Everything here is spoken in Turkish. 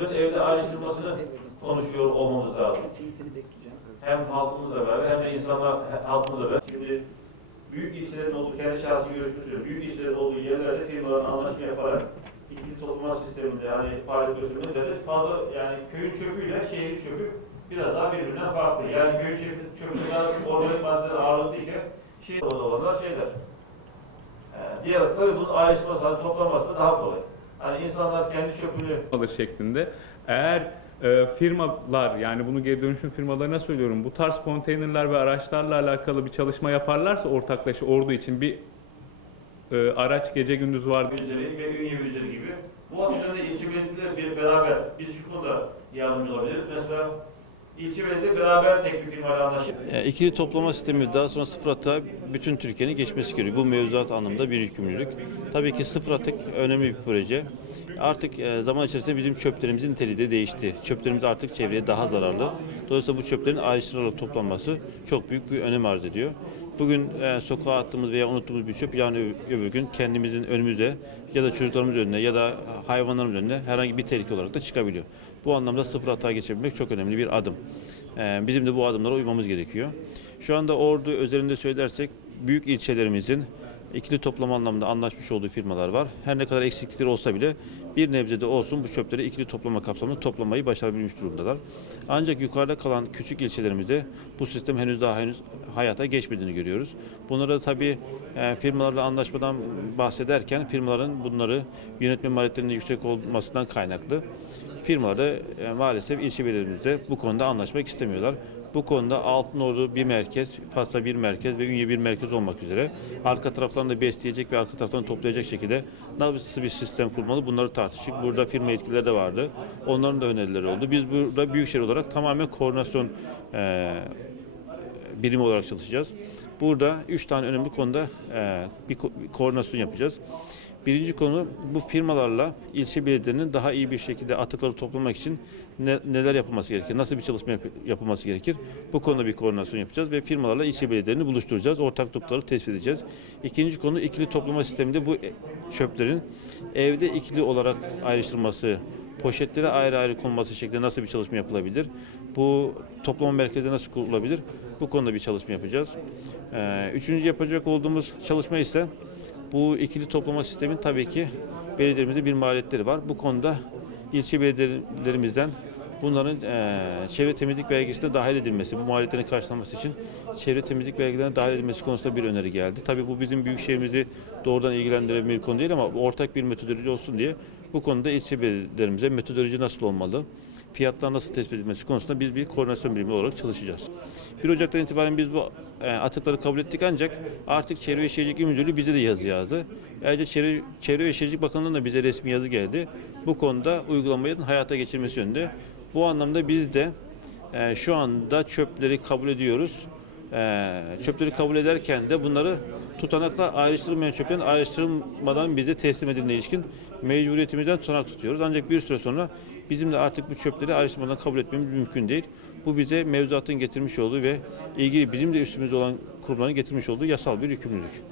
çöplerin evde ayrıştırılmasını konuşuyor olmamız lazım. Hem halkımızla beraber hem de insanlar halkımızla beraber. Şimdi büyük ilçelerin olduğu, kendi şahsi görüşümü söylüyorum. Büyük ilçelerin olduğu yerlerde firmaların anlaşma yaparak ikili toplama sisteminde yani faaliyet göstermeleri fazla yani köyün çöpüyle şehrin çöpü biraz daha birbirinden farklı. Yani köyün çöpü, daha çok organik maddeler ağırlıklıyken şehir olanlar şeyler. Ee, diğer tabii bunun ayrışması, hani toplanması da daha kolay. İnsanlar kendi çöpünü alır şeklinde. Eğer e, firmalar yani bunu geri dönüşüm firmalarına söylüyorum bu tarz konteynerler ve araçlarla alakalı bir çalışma yaparlarsa ortaklaşa ordu için bir e, araç gece gündüz var. Yüzleri ve ünye yüzleri gibi. Bu da ilçe bir beraber, biz şu konuda yardımcı olabiliriz. Mesela ilçe belediye beraber tek bir firmayla anlaşıp E, İkili toplama sistemi daha sonra sıfır atığa bütün Türkiye'nin geçmesi gerekiyor. Bu mevzuat anlamda bir yükümlülük. Tabii ki sıfır atık önemli bir proje. Artık e, zaman içerisinde bizim çöplerimizin niteliği de değişti. Çöplerimiz artık çevreye daha zararlı. Dolayısıyla bu çöplerin ayrıştırılarak toplanması çok büyük bir önem arz ediyor. Bugün e, sokağa attığımız veya unuttuğumuz bir çöp yarın öbür- gün kendimizin önümüzde ya da çocuklarımız önüne ya da hayvanlarımız önüne herhangi bir tehlike olarak da çıkabiliyor. Bu anlamda sıfır hata geçebilmek çok önemli bir adım. E, bizim de bu adımlara uymamız gerekiyor. Şu anda Ordu özelinde söylersek büyük ilçelerimizin ikili toplama anlamında anlaşmış olduğu firmalar var. Her ne kadar eksiklikleri olsa bile bir nebze de olsun bu çöpleri ikili toplama kapsamında toplamayı başarabilmiş durumdalar. Ancak yukarıda kalan küçük ilçelerimizde bu sistem henüz daha henüz hayata geçmediğini görüyoruz. Bunlara da tabii e, firmalarla anlaşmadan bahsederken firmaların bunları yönetme maliyetlerinin yüksek olmasından kaynaklı firmaları e, maalesef ilçe belediyelerimize bu konuda anlaşmak istemiyorlar. Bu konuda Altınordu bir merkez, Fasla bir merkez ve Ünye bir merkez olmak üzere arka taraflarını da besleyecek ve arka taraflarını toplayacak şekilde nasıl bir sistem kurmalı bunları tartıştık. Burada firma yetkilileri de vardı. Onların da önerileri oldu. Biz burada Büyükşehir olarak tamamen koordinasyon e, birimi olarak çalışacağız. Burada üç tane önemli konuda e, bir ko- bir koordinasyon yapacağız. Birinci konu bu firmalarla ilçe belediyelerinin daha iyi bir şekilde atıkları toplamak için ne- neler yapılması gerekir, nasıl bir çalışma yap- yapılması gerekir. Bu konuda bir koordinasyon yapacağız ve firmalarla ilçe belediyelerini buluşturacağız, ortak noktaları tespit edeceğiz. İkinci konu ikili toplama sisteminde bu e- çöplerin evde ikili olarak ayrıştırılması, poşetlere ayrı ayrı konulması şeklinde nasıl bir çalışma yapılabilir? Bu toplama merkezi nasıl kurulabilir? Bu konuda bir çalışma yapacağız. Ee, üçüncü yapacak olduğumuz çalışma ise bu ikili toplama sistemin tabii ki belediyelerimizde bir maliyetleri var. Bu konuda ilçe belediyelerimizden bunların eee, çevre temizlik vergisine dahil edilmesi, bu maliyetlerin karşılanması için çevre temizlik vergilerine dahil edilmesi konusunda bir öneri geldi. Tabii bu bizim büyük şehrimizi doğrudan ilgilendiren bir konu değil ama ortak bir metodoloji olsun diye bu konuda ilçe belediyelerimize metodoloji nasıl olmalı, fiyatlar nasıl tespit edilmesi konusunda biz bir koordinasyon birimi olarak çalışacağız. 1 Ocak'tan itibaren biz bu e, atıkları kabul ettik ancak artık Çevre ve Şehircilik İl Müdürlüğü bize de yazı yazdı. Ayrıca Çevre, Çevre ve Şehircilik Bakanlığı'ndan da bize resmi yazı geldi. Bu konuda uygulamayı hayata geçirmesi yönünde. Bu anlamda biz de e, şu anda çöpleri kabul ediyoruz. E, çöpleri kabul ederken de bunları tutanakla ayrıştırılmayan çöplerin ayrıştırılmadan bize teslim edildiğine ilişkin mecburiyetimizden tutanak tutuyoruz. Ancak bir süre sonra bizim de artık bu çöpleri ayrıştırmadan kabul etmemiz mümkün değil. Bu bize mevzuatın getirmiş olduğu ve ilgili bizim de üstümüzde olan kurumların getirmiş olduğu yasal bir yükümlülük.